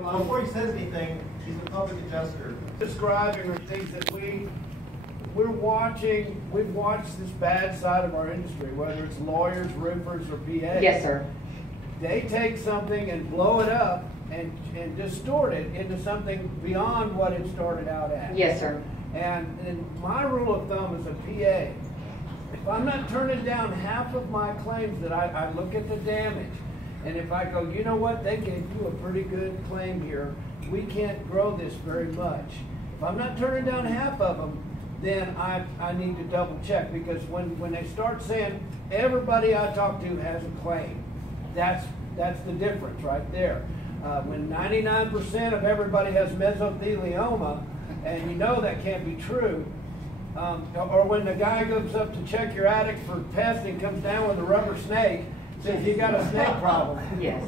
Before he says anything, he's a public adjuster. Describing are things that we're watching. We've watched this bad side of our industry, whether it's lawyers, roofers, or PAs. Yes, sir. They take something and blow it up and distort it into something beyond what it started out as. Yes, sir. And my rule of thumb as a PA, if I'm not turning down half of my claims, that I look at the damage. And if I go, you know what, they gave you a pretty good claim here, we can't grow this very much. If I'm not turning down half of them, then I need to double check, because when they start saying everybody I talk to has a claim, that's the difference right there. When 99% of everybody has mesothelioma, and you know that can't be true, or when the guy goes up to check your attic for pests and comes down with a rubber snake, says you got a snake problem. Yes.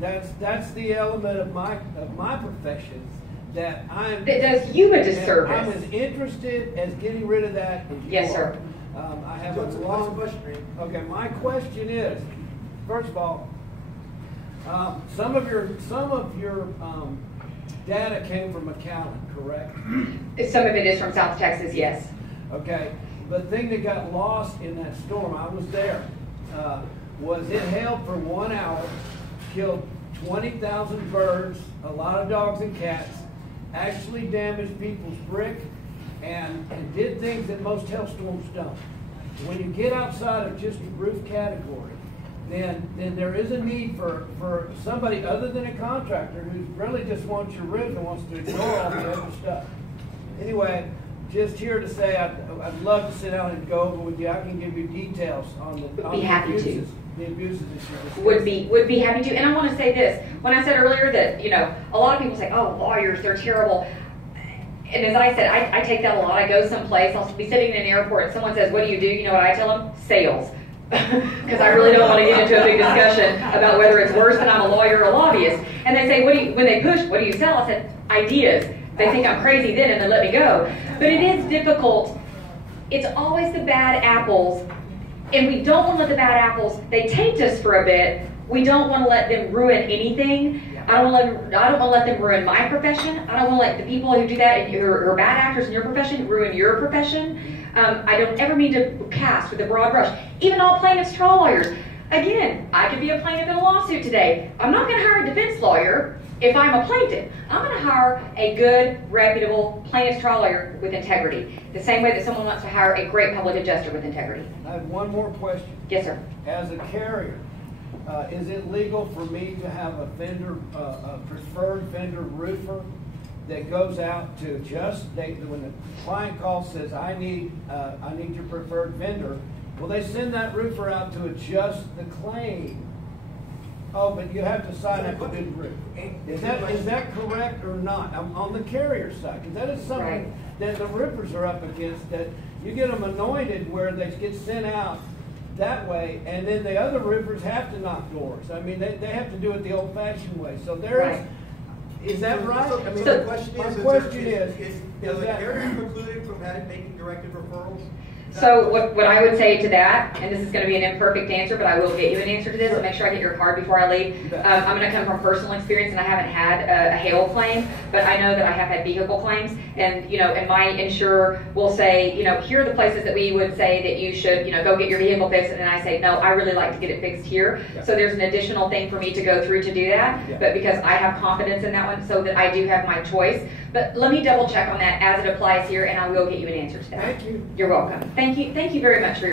That's the element of my profession that that does you a disservice. I'm as interested as getting rid of that as you Yes, are. sir. I have a long question. Okay, my question is, first of all, some of your data came from McAllen, correct? Some of it is from South Texas, yes. Okay, but the thing that got lost in that storm, I was there, was it hailed for 1 hour, killed 20,000 birds, a lot of dogs and cats, actually damaged people's brick, and did things that most hailstorms don't. When you get outside of just the roof category, then there is a need for somebody other than a contractor who really just wants your roof and wants to ignore all the other stuff. Anyway, just here to say I'd love to sit down and go over with you. I can give you details on the abuses that you discussed. Would be happy to. And I want to say this. When I said earlier that, a lot of people say, oh, lawyers, they're terrible. And as I said, I take that a lot. I go someplace, I'll be sitting in an airport, and someone says, what do? You know what I tell them? Sales. Because I really don't want to get into a big discussion about whether it's worse than I'm a lawyer or a lobbyist. And they say, when they push, what do you sell? I said, ideas. They think I'm crazy then, and they let me go. But it is difficult. It's always the bad apples, and we don't want to let the bad apples, they taint us for a bit. We don't want to let them ruin anything. I don't want to let them ruin my profession. I don't want to let the people who do that, who are bad actors in your profession, ruin your profession. I don't ever mean to cast with a broad brush. Even all plaintiffs' trial lawyers. Again, I could be a plaintiff in a lawsuit today. I'm not going to hire a defense lawyer if I'm a plaintiff. I'm going to hire a good, reputable plaintiff's trial lawyer with integrity. The same way that someone wants to hire a great public adjuster with integrity. I have one more question. Yes, sir. As a carrier, is it legal for me to have a preferred vendor roofer that goes out to adjust? When the client calls, says, I need your preferred vendor, will they send that roofer out to adjust the claim? Oh, but you have to sign up to do the roof. Is that correct or not? I'm on the carrier side, because that is something that the roofers are up against, that you get them anointed where they get sent out that way, and then the other roofers have to knock doors. I mean, they have to do it the old-fashioned way. So there is that right? So, I mean, the question is the that carrier precluded from making directed referrals? So what I would say to that, and this is going to be an imperfect answer, but I will get you an answer to this. I'll make sure I get your card before I leave. I'm going to come from personal experience, and I haven't had a hail claim, but I know that I have had vehicle claims, and and my insurer will say, here are the places that we would say that you should, go get your vehicle fixed, and I say, no, I really like to get it fixed here. Yeah. So there's an additional thing for me to go through to do that, but because I have confidence in that one, so that I do have my choice. But let me double check on that as it applies here, and I will get you an answer to that. Thank you. You're welcome. Thank you very much for your